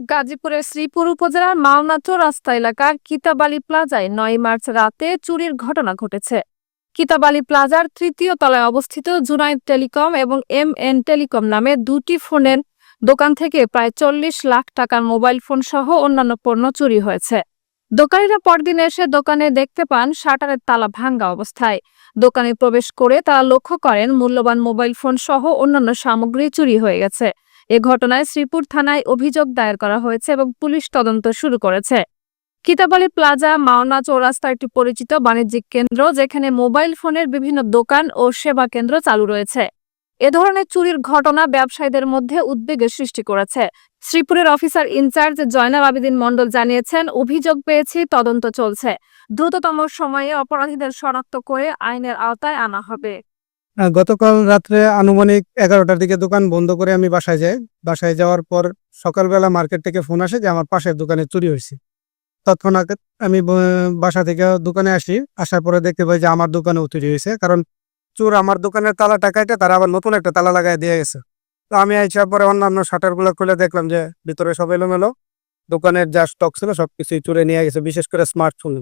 গাজীপুরের শ্রীপুর উপজেলার মাওনাচর রাস্তা এলাকার কিতাবালি প্লাজায় ৯ মার্চ রাতে চুরির ঘটনা ঘটেছে। কিতাবালি প্লাজার তৃতীয় তলায় অবস্থিত জুনাইদ টেলিকম এবং এম টেলিকম নামে দুটি ফোনের দোকান থেকে প্রায় ৪০ লাখ টাকার মোবাইল ফোন সহ অন্যান্য পণ্য চুরি হয়েছে। দোকানিরা পরদিন এসে দোকানে দেখতে পান শাটারের তালা ভাঙা অবস্থায়। দোকানে প্রবেশ করে তারা লক্ষ্য করেন মূল্যবান মোবাইল ফোন সহ অন্যান্য সামগ্রী চুরি হয়ে গেছে। এ ঘটনায় শ্রীপুর থানায় অভিযোগ দায়ের করা হয়েছে এবং পুলিশ তদন্ত শুরু করেছে। কিতাবালি প্লাজা মাওনা চৌরাস্তা একটি পরিচিত বাণিজ্যিক কেন্দ্র, যেখানে মোবাইল ফোনের বিভিন্ন দোকান ও সেবা কেন্দ্র চালু রয়েছে। এ ধরনের চুরির ঘটনা ব্যবসায়ীদের মধ্যে উদ্বেগের সৃষ্টি করেছে। শ্রীপুরের অফিসার ইনচার্জ জয়নাল আবেদীন মণ্ডল জানিয়েছেন, অভিযোগ পেয়েছি, তদন্ত চলছে। দ্রুততম সময়ে অপরাধীদের শনাক্ত করে আইনের আওতায় আনা হবে। গতকাল রাত্রে আনুমানিক 11টার দিকে দোকান বন্ধ করে আমি বাসায় যাই। বাসায় যাওয়ার পর সকালবেলা মার্কেট থেকে ফোন আসে যে আমার পাশের দোকানে চুরি হয়েছে। তৎক্ষণাৎ আমি বাসা থেকে দোকানে আসি। আসার পরে দেখতে পাই যে আমার দোকানেও চুরি হয়েছে। কারণ চোর আমার দোকানের তালাটা কাইটে তারা আবার নতুন একটা তালা লাগাই দিয়ে গেছে। তো আমি আসার পরে অন্যান্য শাটারগুলো খুলে দেখলাম যে ভিতরে সব এলোমেলো। দোকানের যা স্টক ছিল সবকিছুই চুরে নিয়ে গেছে, বিশেষ করে স্মার্টফোন।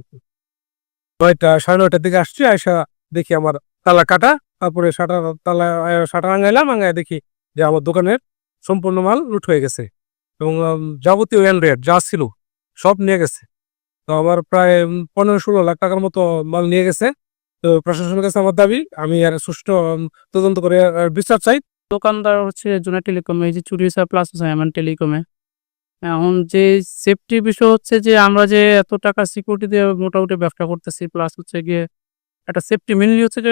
9টা, 9:30 দিকে আসছি, আইসা দেখি আমার তালা কাটা। তারপরে শাটার আঙাইলাম, আঙায় দেখি যে আমার দোকানের সম্পূর্ণ মাল লুট হয়ে গেছে এবং যাবতীয় অ্যান্ড্রয়েড যা ছিল সব নিয়ে গেছে। তো আমার প্রায় 15-16 লাখ টাকার মতো মাল নিয়ে গেছে। তো প্রশাসনের কাছে আমার দাবি, আমি আর সুষ্ঠু তদন্ত করে বিচার চাই। দোকানদার হচ্ছে জোনাই টেলিকমে, এই যে চুরি হয়েছে প্লাস হচ্ছে এমএন টেলিকমে। এখন যে সেফটির বিষয় হচ্ছে যে আমরা যে এত টাকা সিকিউরিটি দিয়ে মোটামুটি ব্যবসা করতেছি, প্লাস হচ্ছে গিয়ে একটা সেফটি মেনলি হচ্ছে যে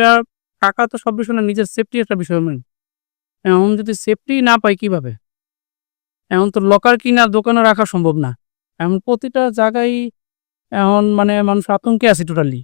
টাকা তো সব বিষয় না, নিজের সেফটি একটা বিষয় মেন। এখন যদি সেফটি না পাই কিভাবে? এখন তো লকার কিনা দোকানে রাখা সম্ভব না। এখন প্রতিটা জায়গায় এখন মানে মানুষ আতঙ্কে আছে টোটালি।